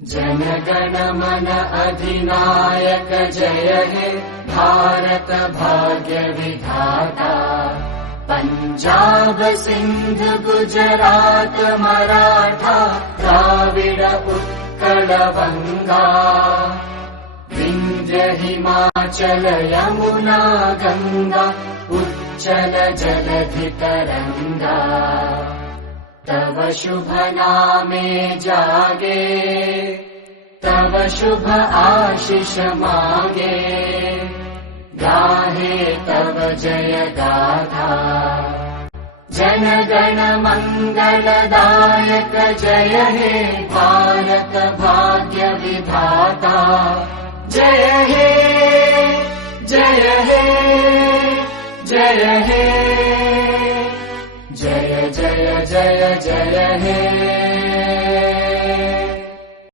जनगण मन अधिनायक जय हे भारत भाग्य विधाता। पंजाब सिंध गुजरात मराठा द्राविड उत्कल बंगा। विंध्य हिमाचल यमुना गंगा उच्चल जलधि तरंगा। तव शुभ नामे जागे तव शुभ आशीष मागे। गाहे तव जय गाथा जनगण मंगलदायक जय हे भारत भाग्य विधाता। जय हे जय हे जय हे जय जय जय जय हे।